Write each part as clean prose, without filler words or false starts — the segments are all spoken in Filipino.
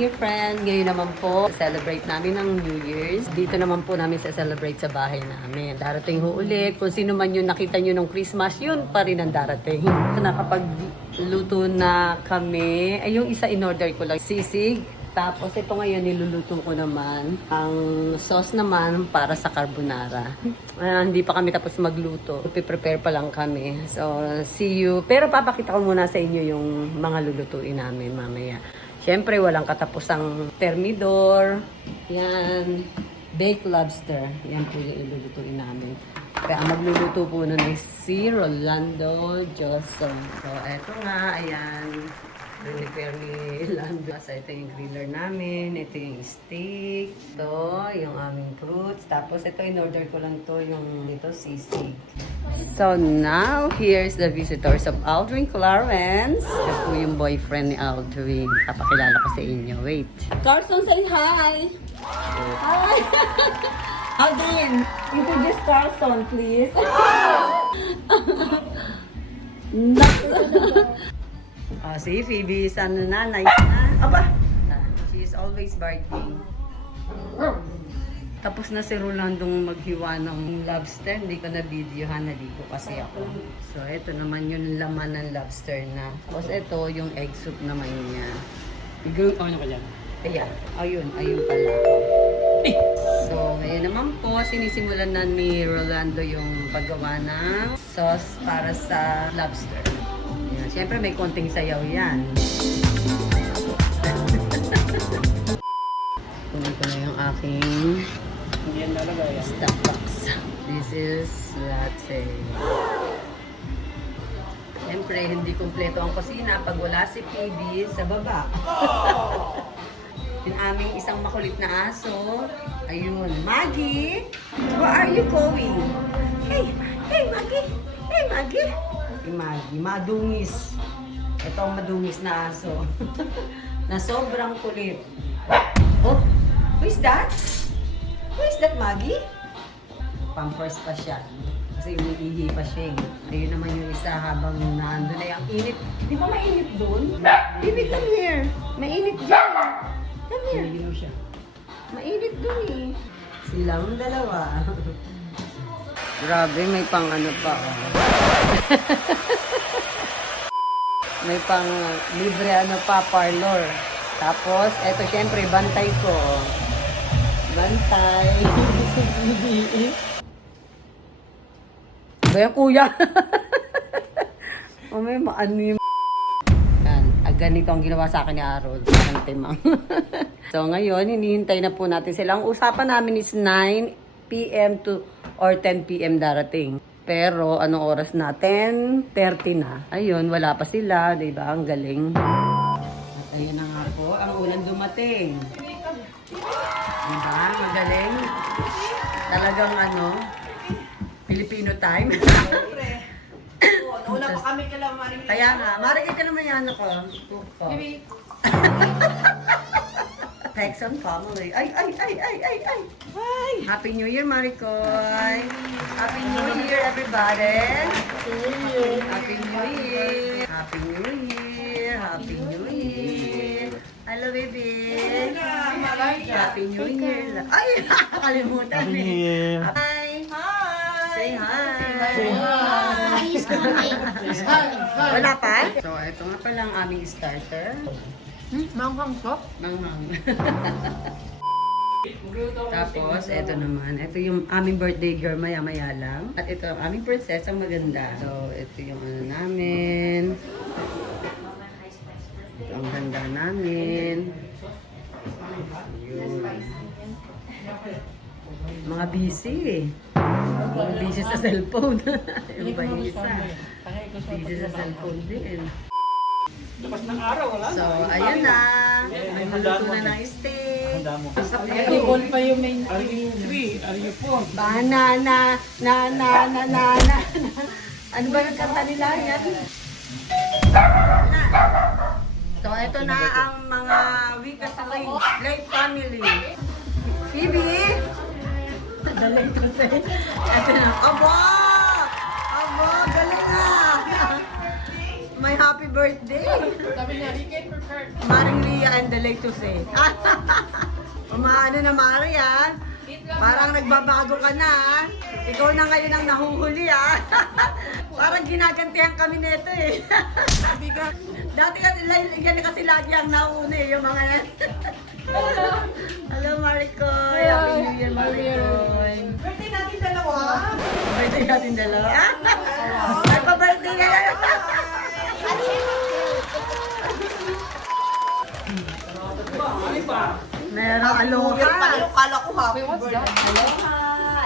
dear friend. Ngayon naman po, celebrate namin ng New Year's. Dito naman po namin celebrate sa bahay namin. Darating ho ulit. Kung sino man yung nakita nyo ng Christmas, yun pa rin ang darating. Nakapagluto na kami. Ay, yung isa in-order ko lang, sisig. Tapos ito ngayon niluluto ko naman ang sauce naman para sa carbonara. Hindi pa kami tapos magluto. Prepare pa lang kami. So, see you. Pero papakita ko muna sa inyo yung mga lulutuin namin mamaya. Siyempre, walang katapusang termidor. Yan. Baked lobster. Yan po yung ilulutuin namin. Kaya ang magluluto po nun ay si Rolando Johnson. So, eto nga. Ayan. Prepare ni Lando. So, ito yung griller namin. Ito yung steak. Ito, yung aming fruits. Tapos, ito, in-order ko lang to yung ito, sisig. So, now, here's the visitors of Aldrin Clarence. Ito po yung boyfriend ni Aldrin. Kapakilala ko sa inyo. Wait. Carson, say hi! Hi! Aldrin, introduce Carson, please. Si Phoebe, sana nanay na. Aba! She is always barking. Tapos na si Rolandong maghiwa ng lobster. Hindi ko na videohan. Naligo kasi ako. So, ito naman yung laman ng lobster na. Tapos ito yung egg soup naman niya. Igulong ka ka dyan. Ayan. Ayun. Ayun pala. So, ngayon naman po, sinisimulan na ni Rolando yung paggawa ng sauce para sa lobster. Siyempre may konting sayaw yan. Kunin ko na yung aking Hindi yan lalagay. stock box. This is latte. Siyempre, hindi kumpleto ang kusina pag wala si PB sa baba. Yung aming isang makulit na aso. Ayun. Maggie! Where are you going? Hey! Hey, Maggie! Hey, Maggie! Si Maggie, madungis. Ito ang madungis na aso. Na sobrang kulit. Oh, who is that? Who is that, Maggie? Pampers pa siya. Kasi umiihi pa siya eh. Ayun naman yung isa habang naandun na yung init. Di ba mainit doon? Baby, come here. Mainit dyan. Come here. Niligaw siya. Mainit doon eh. Silang dalawa. Grabe, may pang ano pa. Oh. May pang libre ano pa, parlor. Tapos, eto syempre, bantay ko. Bantay. Baya kuya. O may maano yung yan. Ganito ang ginawa sa akin ni Harold. Ang timang. So ngayon, hinihintay na po natin sila. Ang usapan namin is 9 p.m. to or 10 p.m. darating. Pero, anong oras na? 10:30 na. Ayun, wala pa sila. Diba? Ang galing. At ayun na nga po, ang ulan dumating. Diba? Magaling. Talagang ano, Filipino time. Nauna pa kami kala Maring. Kaya nga, marikit ka naman yan ako. Baby. Texan family. Ay! Hi! Happy New Year, Maricoy! Happy New Year, everybody! Happy New Year! Happy New Year! Happy New Year! Hello, baby! Happy New Year! Ay! Nakakalimutan eh! Hi! Say hi! He's coming. He's coming. Wala pa? So, ito nga pala ang aming starter. Manghang ko? Manghang. Tapos, ito naman. Ito yung aming birthday girl, maya-maya lang. At ito ang aming princess, ang maganda. So, ito yung ano namin. Ito ang ganda namin. Yun. Mga busy eh. Mga busy sa cellphone. Yung ba yung isa? Busy sa cellphone din. Lapas ng araw, wala na. So, ayun na. May maluto na ng steak. Handa mo. Ayun pa yung main. Are you 3? Are you 4? Banana, na. Ano ba yung kanta nila yan? So, ito na ang mga wika sa Late family. Phoebe! Dalay ko sa'yo. Ito na. Aba! Aba! Galing ah! May happy birthday. Sabi niya, he came prepared. Maring Lia and the late to say. Umaano na Mari ah. Parang nagbabago ka na ah. Ikaw na ngayon ang nahuhuli ah. Parang ginagantihan kami nito eh. Dati kasi, yan kasi lagi ang nauna eh, yung mga yan. Hello Maricoy. Happy New Year Maricoy. Birthday natin dalawa. Birthday natin dalawa. Nagpa-birthday ka na. Ano pa? Merong aloha. Kala ko happy. What's that? Aloha.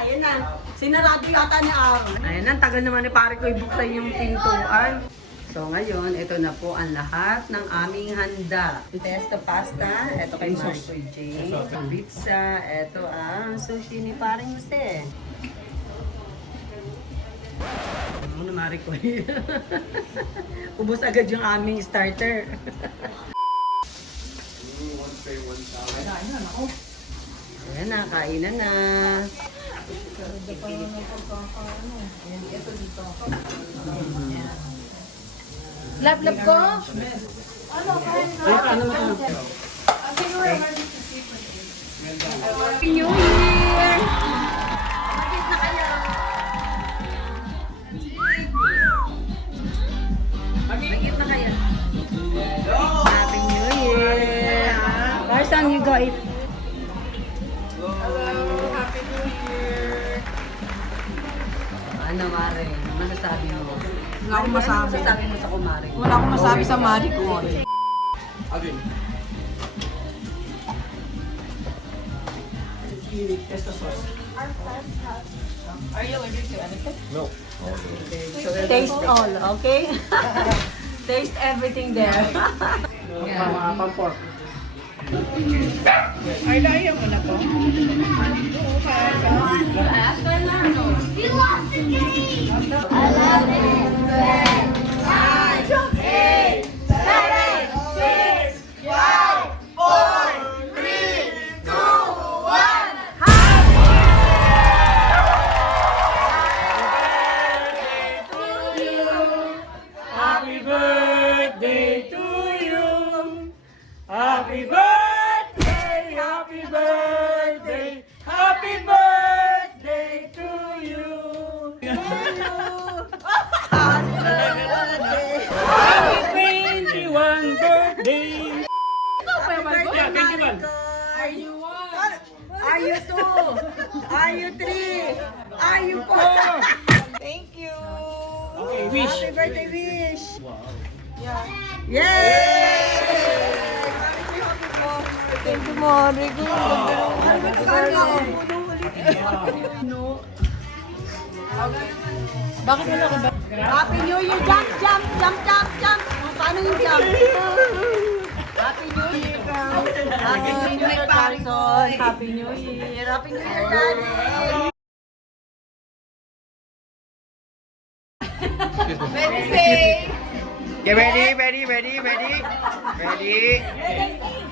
Ayun na. Sinarado yata ni Aaron. Ayun na, tagal naman ni pare ko ibuksan yung pintuan. So ngayon, ito na po ang lahat ng aming handa. Pesto pasta, ito kay Marco J. Pizza, ito ang sushi ni paring Jose. Ano na Marco? Ubus agad yung aming starter. Ayan na, kainan na. Lap-lap ko. Ano mo? Happy New Year! Magit na kayo! Magit na kayo! Happy New Year! Carson, you go eat. Hello, happy New Year. Ano, Mare? Masasabi mo? Wala akong masabi. Ano masasabi mo sa kumare? Wala akong masabi sa Mari ko. Pesto sauce. Are you allergic to anything? No. Taste all, okay? Taste everything there. Mga pampor. Ay, laya mo na to. Happy birthday to you. Happy birthday, happy birthday, happy birthday to you. Happy 21 birthday. Yeah, 21. Are you one? Are you two? Are you three? Are you four? Oh. Thank you. Okay, wish. Happy birthday wish! Yeah. Yay! Thank you, Mari ko. Bakit wala ka ba? Happy New Year! Jump, jump, jump, jump, jump! Paano yung jump? Happy New Year! Happy New Year, Carson! Happy New Year! Happy New Year, Daddy! Ready, say. Get ready. Ready.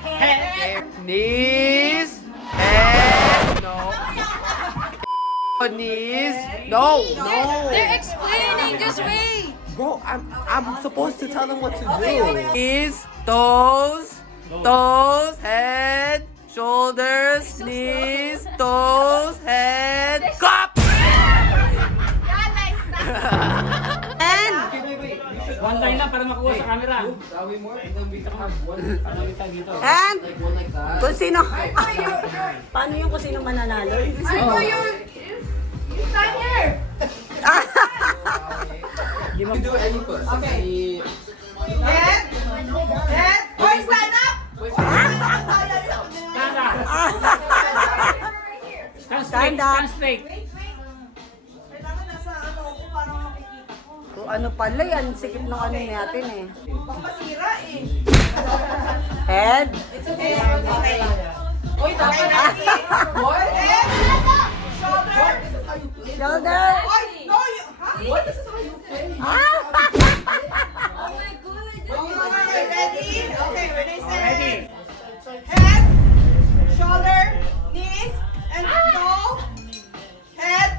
Head. Knees. Head. No. Knees. No. They're explaining. Just wait. Bro, I'm supposed to tell them what to do. Knees, toes, head, shoulders, knees, toes, head, cup. And, One line lang para makuha sa camera. Ano kita dito? and, kung sino, paano yung kung sino mananalo? You stand here. Head. Boy, stand up. Stand Stand up. Stand straight. Kailangan nasa ano ko para makikita ko. Kung ano pala yan, sikip ng ano natin eh. Baka masira eh. Head, It's okay. Okay. Uy, tama na. Boy, head. Shoulder. shoulder, Oy, no, you, ha? What? This is how you play. ah! Okay, ready? Okay, when I say Ready. head, shoulder, knees, and toe. Head,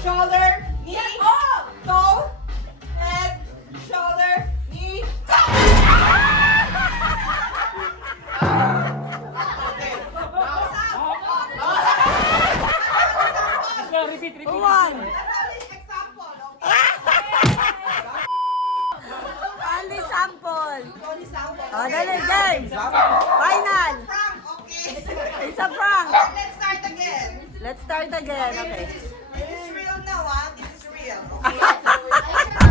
shoulder, knee, toe. Head, shoulder, knee, toe. repeat. Who won? Example, Only sample. Only sample. Oh, dali, game. Final. Prank, okay. It's a prank. Let's start again. Let's start again. Okay. This is real now, ah. This is real. Okay.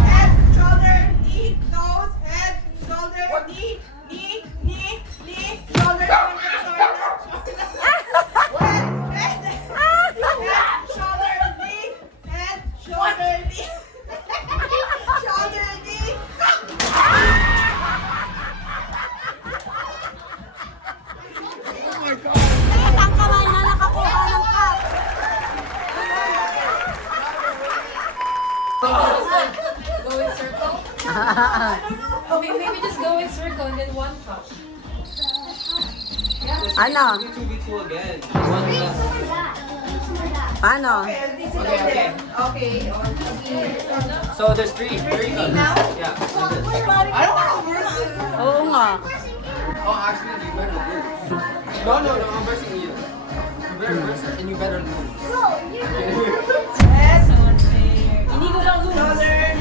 Head, shoulder, knee, nose, head, shoulder, knee, shoulder, shoulder. Head, shoulder, knee, head, shoulder, knee. Shoulder, knee. Ang kamay na nakakuha ng cup. Go in circle? Okay, maybe just go in circle and then one cup. Ano? Paano? Okay. So there's three Now, Yeah. Oo nga. Oh, actually, you better lose. No, I'm versing you. You better verse it, and you better lose. head, shoulder,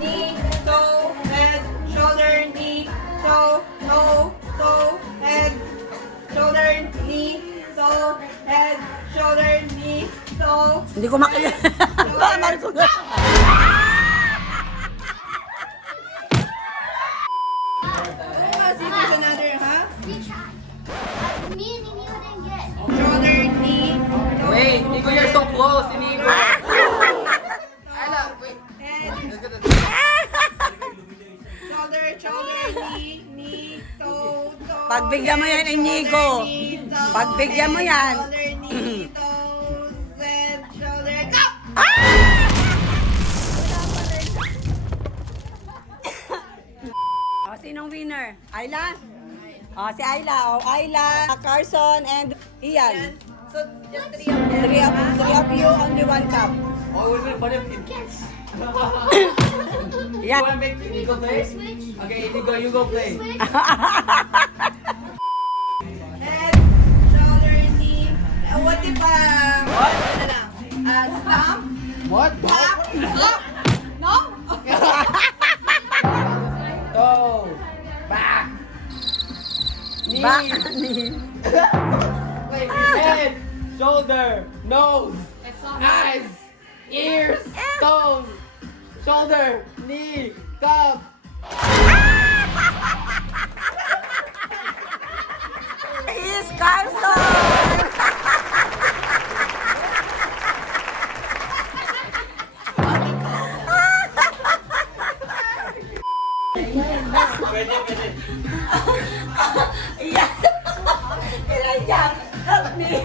knee, toe, head, shoulder, knee, toe, head, shoulder, knee, toe, head, shoulder, knee, toe. Hindi ko makilala. Mahal ko na. There's another, huh? Me and Nini didn't get. Shoulder, knee, toe, Wait, Nico, you're so close, Inigo. Ayla, wait. head, Let's get shoulder, knee, toe, Pagbigyan mo yan, Inigo. Pagbigyan mo yan. Shoulder, knee, toe, head, shoulder, go! O, sinong winner? Ayla? O, si Ayla. O, Ayla, Carson, and Ian. So, just three of them. Three of you, only one cup. Oh, it would be funny if it gets. Yan. You wanna make Inigo play? Okay, Inigo, you go play. Head, shoulder, knee. What if, what? Ano lang? Stomp? What? Tap? Up? No? Okay. Go. Back. Back. Wait, head, shoulder, nose, eyes, ears, toes, shoulder, knee, cup. Is Carson! Help me!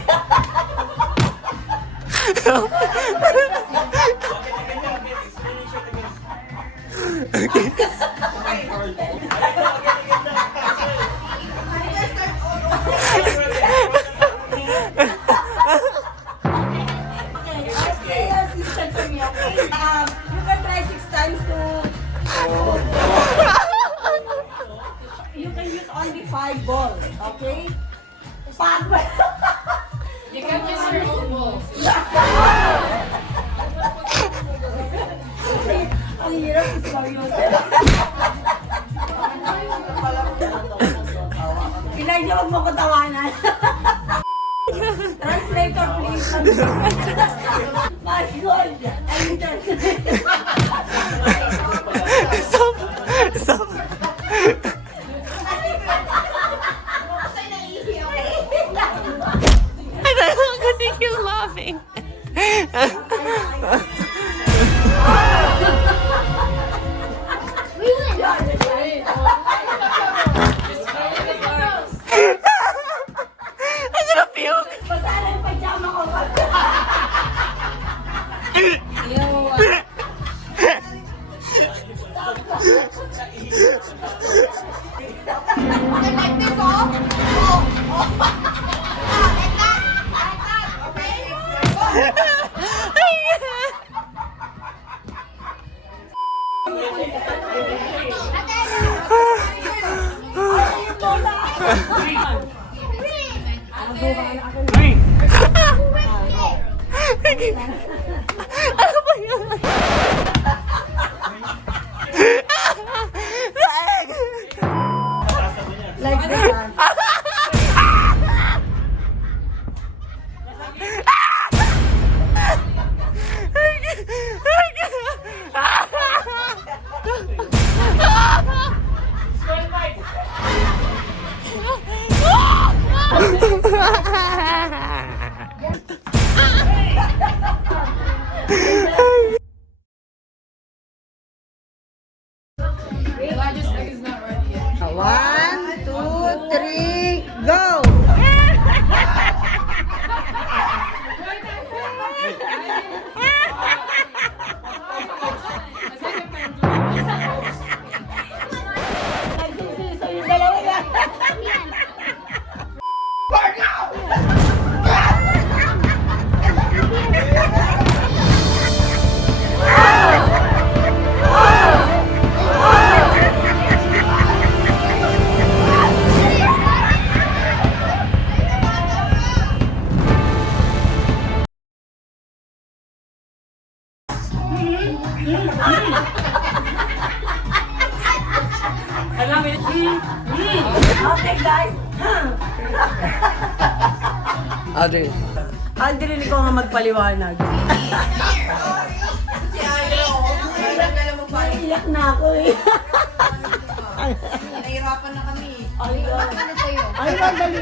Yes, listen to me, okay? You can try 6 times to... You can use only 5 balls, okay? You can use your own balls. Ang hirap si Seryoso. Ilay niyo, huwag mo ko tawanan. Translator, please. My God, I need translator. Kasi naiihi ako. I don't think you're laughing. We win. I'm gonna puke. Basahan ang pajama ko. Okay, like this, oh. Oh. Like that. Okay. Go. Three. Who ripped it? Ano ba yun? Daig! Like that. One, two, three, go! Alam mo, Okay, guys. Audrey. Aldrin, ikaw nga magpaliwanag. Si Ayla, nagdala mo pa. Iyak na ako eh. Nahirapan na kami. Ano kayo? Ayra, dali.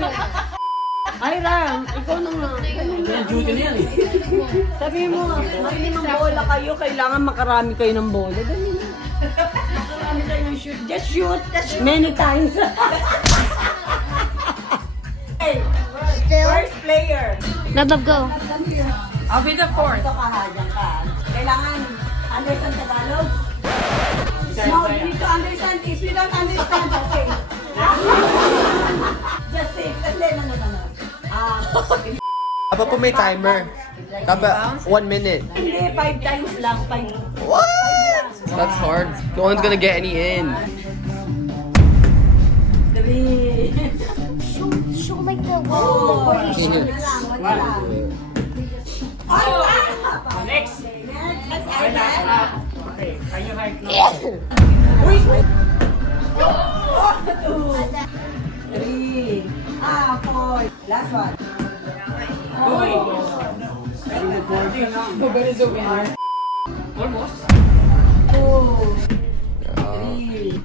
Ayra, ikaw na nga. yung duty na yan eh. Sabi mo, may limang bola kayo, kailangan makarami kayo ng bola. Dali na. Makarami kayo ng shoot. Just shoot. Many times. Hey, first player. Love, go. I'll be the fourth. Ito ka ha, dyan ka. Kailangan understand Tagalog. No, you need to understand. If you don't understand, okay. Just say, no. Dapat po may timer. Dapat 1 minute. Hindi, 5 times lang. 5. What? That's hard. No one's gonna get any in. 3. Show like the wall before you shoot. Wala lang. Ay, wow! Next. Next, Ayla. Okay, can you hike now? Uy! 2. 3. 4. Last one. Uy! Almost. 2. 3.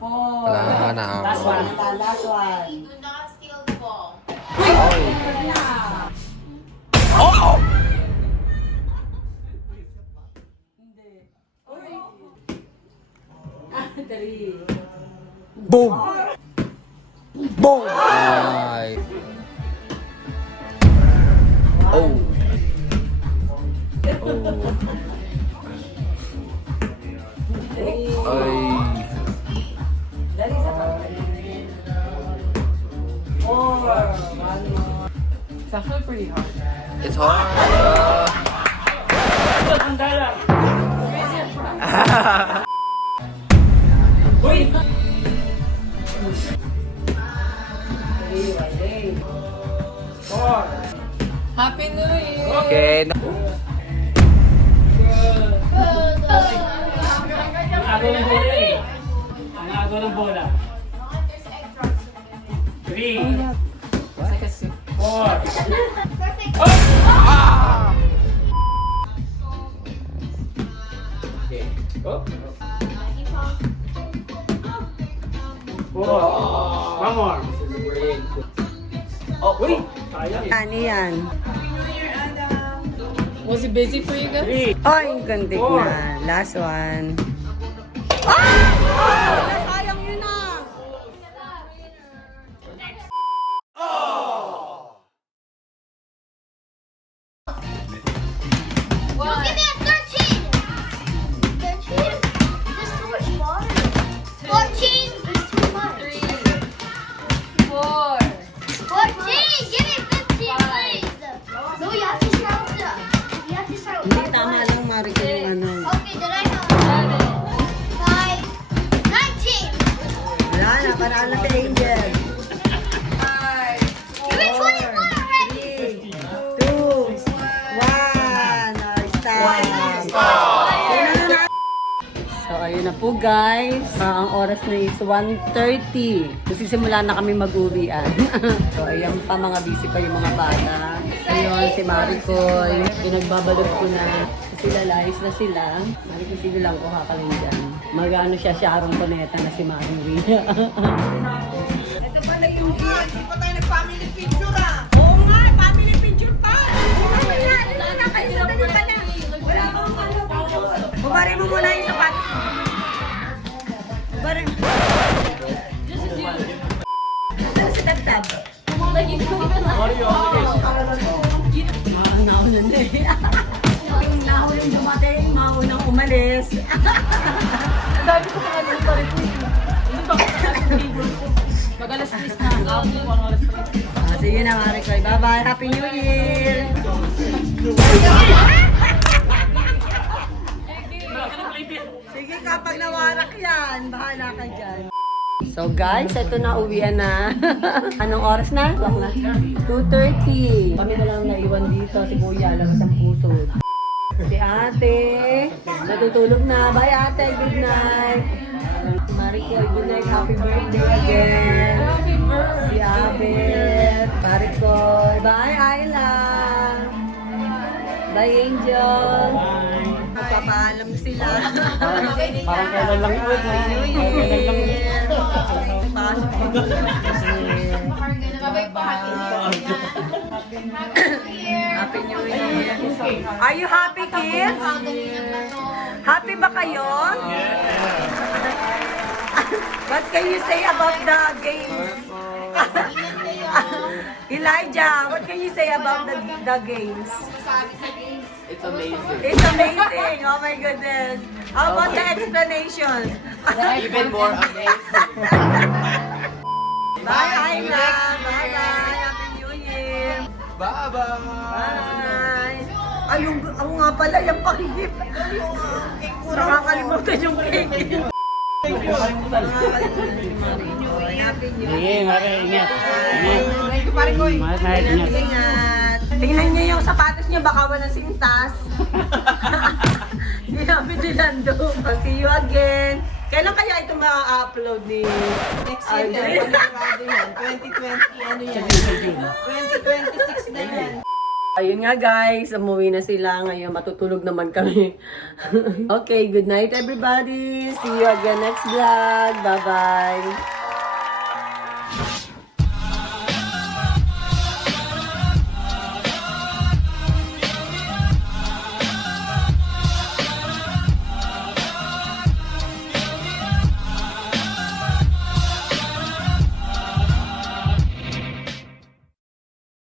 4. Wala na ako. Last one. Last one. Do not steal the ball. Oh! Three. Boom! Boom! Ay. Oh. Oh. Ay. Dali sa pa. 4. It's actually pretty hard. It's hard. Ang dala. Uy! Four. Happy New Year! Okay. Ang agaw ng bola eh. Ang agaw ng bola. 3. 4. Okay. Go. 4. One more. Oh, uy! Sayang eh. Ano yan? Was it busy for you guys? 3. Oh, yung gantik na. Last one. Sayang yun ah! Look at that, 13! 13? There's too much water. 14! There's too much. 4. 14! Give me 15, please! No, you have to start with the... You have to start with Hindi, tama lang, Marika, yung ano. Okay, did I know? 5, 19! So, ayun na po guys. Ang oras na is 1:30. Kasi simula na kami mag-uwian. So, ayan pa, mga busy pa yung mga bata. Ayun, si Maricoy. Pinagbabalot ko na. Sila, layos na sila. Maricoy, sige lang ko hakaling dyan. Mag-ano siya, Sharon Cuneta na si Marie. Ito pala yung hindi pa tayo nag-family picture ah. Oo nga, family picture pa. Bubari mo muna yung sapatos. Bubari mo. Saan si Tab-Tab? Nauna na eh. Yung naunang dumating, maunang umalis. Ang dami ko pa nga pa rin po. Ano ba? Mag-alas 3 na. Ako po ang alas 3. Sige na, Maricoy. Bye-bye. Happy New Year! Sige, kapag nawarak yan, bahala ka dyan. So guys, ito na, uwian na. Anong oras na? 2:30. Kami na lang naiwan dito. Si Kuya, labas ang puso. Si ate, natutulog na. Bye ate, good night. Maricoy, good night. Happy birthday again. Si Abel. Maricoy. Bye Ayla. Bye Angel. Magpapaalam sila. Parang kailan lang yun. Parang kailan lang yun. Happy New Year. Are you happy, kids? Happy ba kayo? What can you say about the games? Elijah, what can you say about the games? It's amazing. It's amazing. Oh my goodness. How about the explanation? Even more amazing. Bye, Ayla. Bye-bye. Happy New Year. Bye-bye. Bye. Ay, ako nga pala, yung pakigip. Nakakalimutan yung cake. Happy New Sige, Year. Mare, ingat. Ingat. Thank you, pare ko. Ingat. Ingat. Tingnan niyo yung sapatos niyo, baka walang sintas. Hindi namin dinando. See you again. Kailan kaya ito ma-upload ni Next year, panigurado yan. 2020, ano yan? 2026 na yan. Ayun nga guys, umuwi na sila. Ngayon matutulog naman kami. Okay, good night everybody. See you again next vlog. Bye-bye.